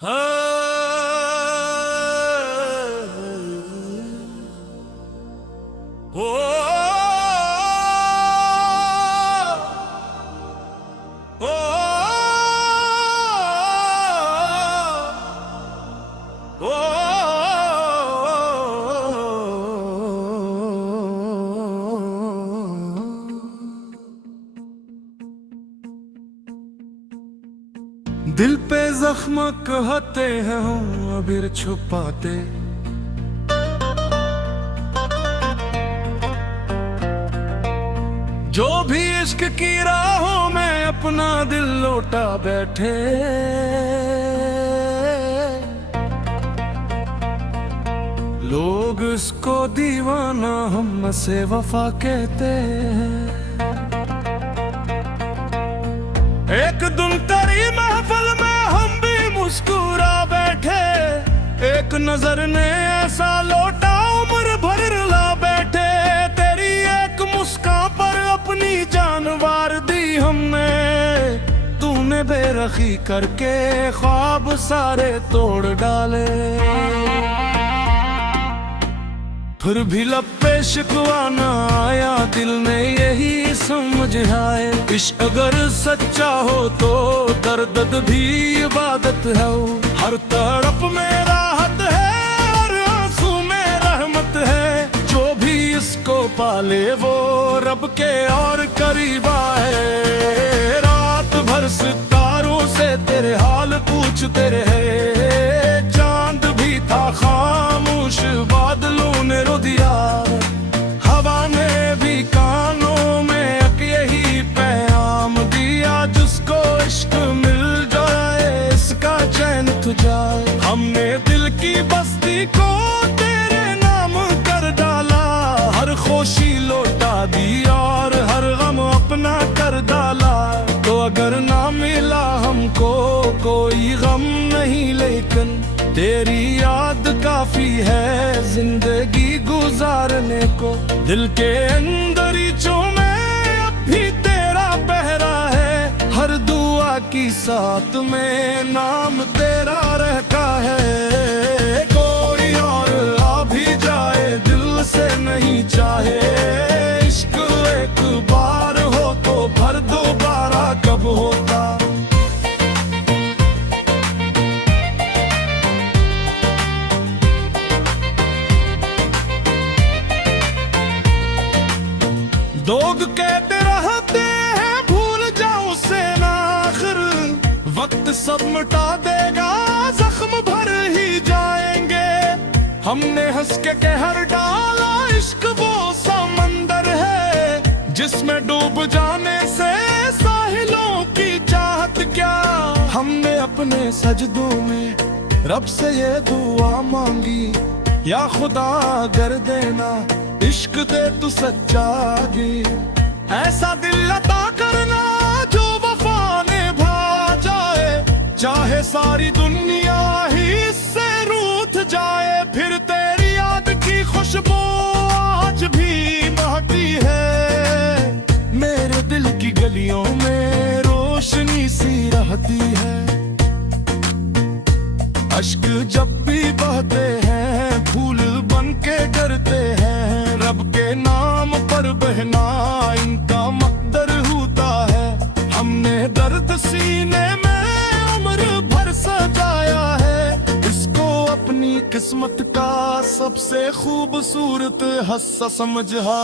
दिल पे जख्म कहते हैं हम अबीर छुपाते, जो भी इश्क की राहों में अपना दिल लौटा बैठे। लोग इसको दीवाना हम से वफा कहते हैं। एक दिन तेरी महफिल में हम भी मुस्कुरा बैठे, एक नजर ने ऐसा लौटा उम्र भर रुला बैठे। तेरी एक मुस्कान पर अपनी जान वार दी हमने, तूने बेरखी करके ख्वाब सारे तोड़ डाले। फिर भी लब पे शिकवा न आया, दिल ने यही समझ आए। इश्क अगर सच्चा हो तो दर्द भी इबादत है। हर तड़प में राहत है, हर आंसू में रहमत है। जो भी इसको पाले वो रब के और करीब आए। रात भर सितारों से तेरे हाल पूछते रहे, चांद भी था खामोश बादलों ने रो दिया। हवा ने भी कानों में यही पैगाम दिया, जिसको इश्क मिल जाए इसका चैन तो जाए। हमने दिल की बस्ती को तेरे नाम कर डाला, हर खुशी लौटा दी और हर गम अपना कर डाला। तो अगर ना मिला हमको कोई गम नहीं, लेकिन तेरी याद काफी है जिंदगी गुजारने को। दिल के अंदर ही में अब भी तेरा पहरा है, हर दुआ की साथ में नाम तेरा रहता है। कोई और आ भी जाए दिल से नहीं चाहे, इश्क एक बार हो तो भर दोबारा कब होता। लोग कहते रहते हैं भूल जाओ से ना, आखिर वक्त सब मिटा देगा, जख्म भर ही जाएंगे। हमने हंस के कहर डाला, इश्क वो समंदर है जिसमें डूब जाने से साहिलों की चाहत क्या। हमने अपने सजदों में रब से ये दुआ मांगी, या खुदा कर देना इश्क दे तू सच्चागी। ऐसा दिल अता करना जो वफा निभा जाए, चाहे सारी दुनिया ही इससे रूठ जाए। फिर तेरी याद की खुशबू आज भी महकती है, मेरे दिल की गलियों में रोशनी सी रहती है। अश्क जब भी बहते हैं फूल बन के गिरते हैं, रब के नाम पर बहना इनका मकदर होता है। हमने दर्द सीने में उम्र भर सजाया है, इसको अपनी किस्मत का सबसे खूबसूरत हिस्सा समझा।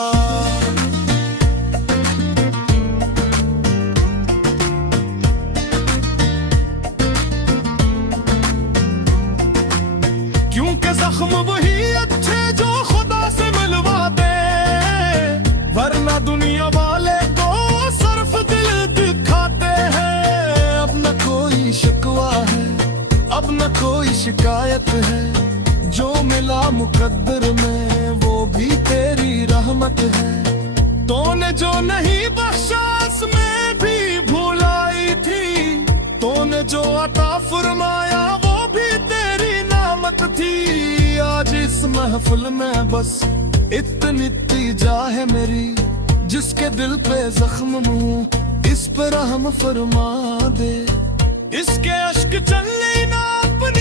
क्योंकि जख्म वही अच्छे जो खुदा से मिलवा दे, वरना दुनिया वाले को सिर्फ दिल दिखाते हैं। अब न कोई शिकवा है, अब न कोई शिकायत है, जो मिला मुकद्दर में वो भी तेरी रहमत है। तूने जो नहीं बख्शा इसमें भी भुलाई थी, तूने जो अता फरमाया वो भी तेरी नामत थी। आज इस महफिल में बस इतनी तीजा है मेरी, जिसके दिल पे जख्म मुँह इस पर रहम फरमा दे। इसके अश्क चलने ना अपने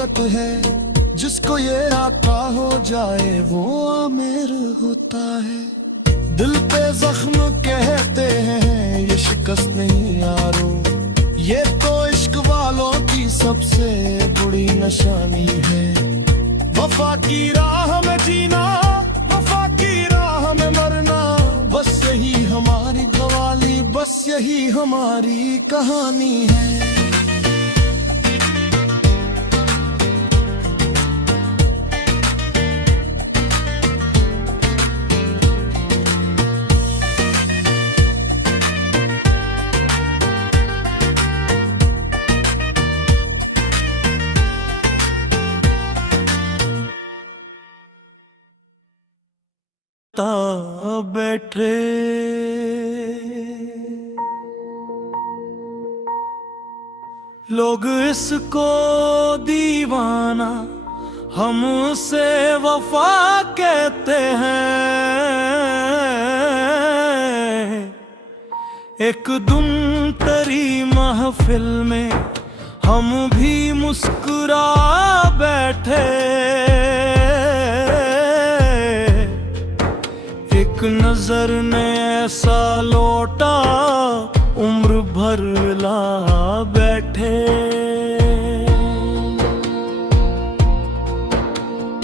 दौलत है। जिसको ये आता हो जाए वो आमिर होता है। दिल पे जख्म कहते हैं ये शिकस्त नहीं यारो, ये तो इश्क वालों की सबसे बुरी निशानी है। वफा की राह में जीना, वफा की राह में मरना, बस यही हमारी कवाली, बस यही हमारी कहानी है। बैठे लोग इसको दीवाना, हमसे वफा कहते हैं। एक दुम तरी महफिल में हम भी मुस्कुरा बैठे। एक नजर ने ऐसा लौटा उम्र भर ला बैठे।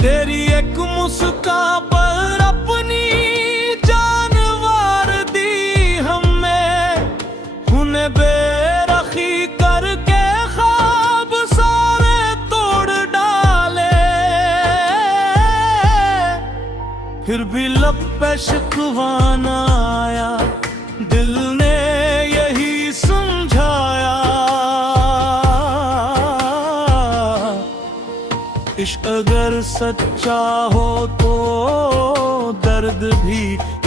तेरी एक मुस्कान पर अपनी जानवर दी हमें, उन्हें बेरखी करके ख्वाब सारे तोड़ डाले। फिर भी लब पे शिकवा न आया, दिल ने यही समझाया। इश्क अगर सच्चा हो तो दर्द भी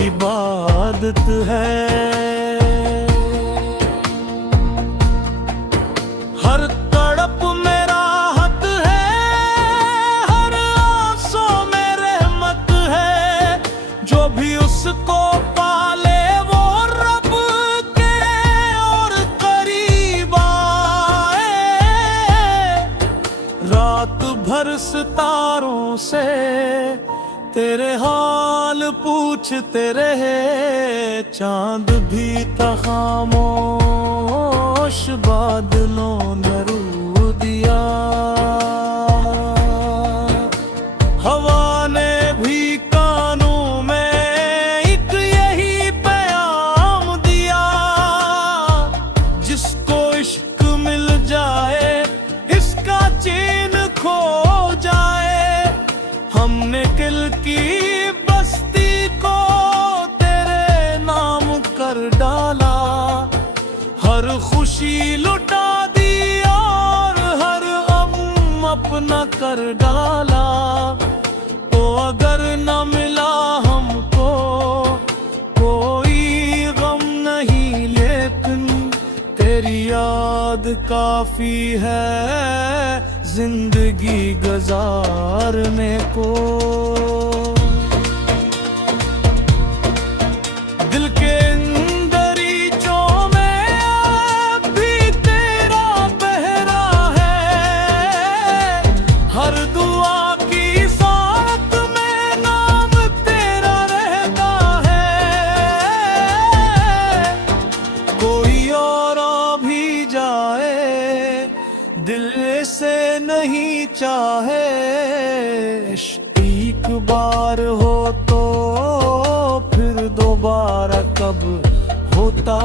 इबादत है। हर तड़प में राहत है, हर आंसू में रहमत है। जो भी उसको पाले वो रब के और करीब आए। रात भर सितारों से तेरे हाल पूछते रहे, चांद भी था खामोश, बादलों ने रू दिया। हवा ने भी कानों में एक यही पैगाम दिया। जिसको इश्क मिल जाए इसका चैन खो जाए। हमने दिल की बस्ती को तेरे नाम कर डाला। हर खुशी लुटा दी और हर गम अपना कर डाला। तो अगर न मिला हमको कोई गम नहीं, लेकिन तेरी याद काफी है जिंदगी गुजारने को। दिल के दरीचों में अब भी तेरा पहरा है। हर दुआ की साथ में नाम तेरा रहता है। कोई और भी जाए दिल से नहीं चाहे। एक बार हो तो फिर दोबारा कब होता।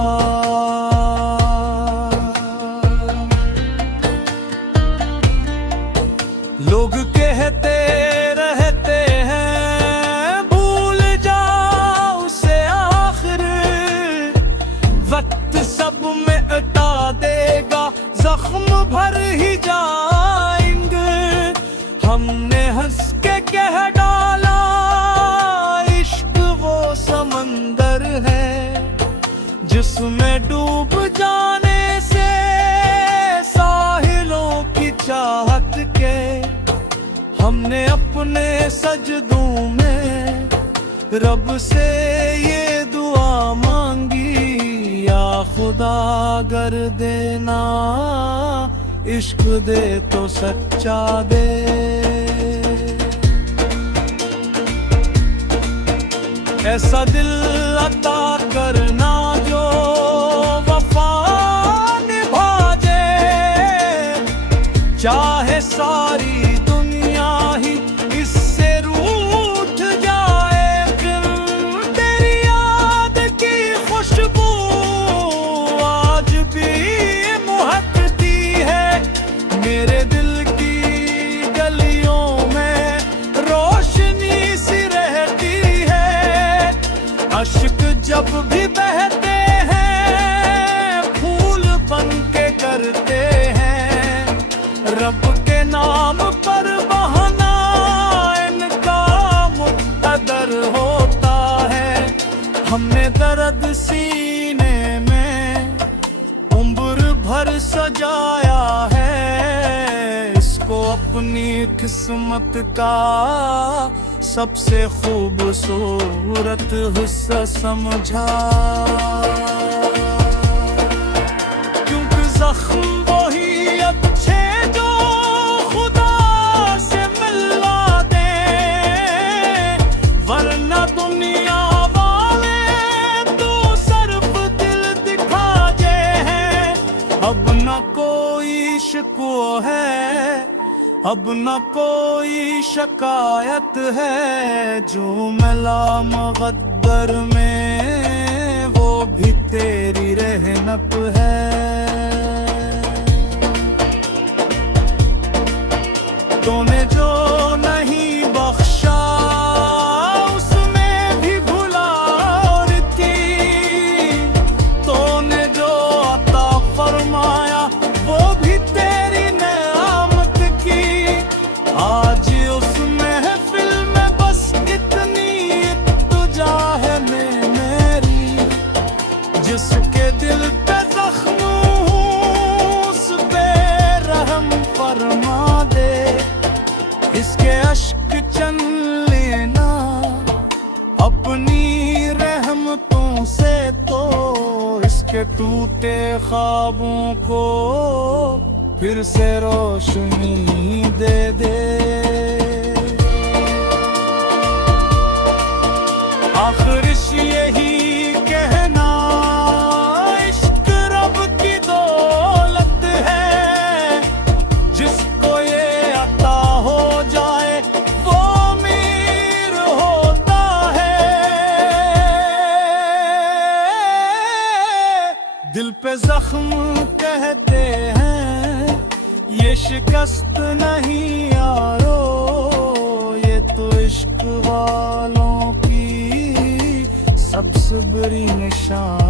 लोग कहते रहते हैं भूल जाओ उसे, आखिर वक्त सब में मिटा देगा, जख्म भर ही जाएंगे। हमने हंस के कह डाला इश्क वो समंदर है, जिसमें डूब जाने से साहिलों की चाहत के। हमने अपने सजदों में रब से ये दुआ मांगी, या खुदा अगर देना इश्क दे तो सच्चा दे। ऐसा दिल अता करना जो वफा निभा जाए, चाहे सारी दुनिया ही इससे रूठ जाए। फिर तेरी याद की खुशबू आज भी महकती है, मेरे दिल की गलियों में रोशनी सी रहती है। अश्क जब भी बहते हैं फूल बन के करते हैं, रब के नाम पर बहाना इनका मुक़द्दर होता है। हमने दर्द सीने में उम्र भर सजाया है, इसको अपनी किस्मत का सबसे खूबसूरत हिस्सा समझा। क्योंकि जख्म वही अच्छे जो खुदा से मिलवा दे, वरना दुनिया वाले तो सिर्फ दिल दिखा जे हैं। अब न कोई शिकवा है, अब न कोई शिकायत है, जो मिला मुक़द्दर में वो भी तेरी रहमत है। तूने जो नहीं बख्शा उसमें भी भुला और थी, तूने जो अता फरमाया वो भी तेरी नेमत की। आज उस महफिल में बस इतनी इत्तजा है मेरी, जिसके दिल पे जख्म उस पे रहम फरमा दे। इसके अश्क चन लेना अपनी रहमतों से, तो इसके टूटे ख्वाबों को फिर से रोशनी दे दे। आखिरिश यही कहना इश्क रब की दौलत है, जिसको ये अता हो जाए वो अमीर होता है। दिल पे जख्म कहते हैं ये शिकस्त नहीं यारो, ये तो इश्क वालों की सबसे बड़ी निशान।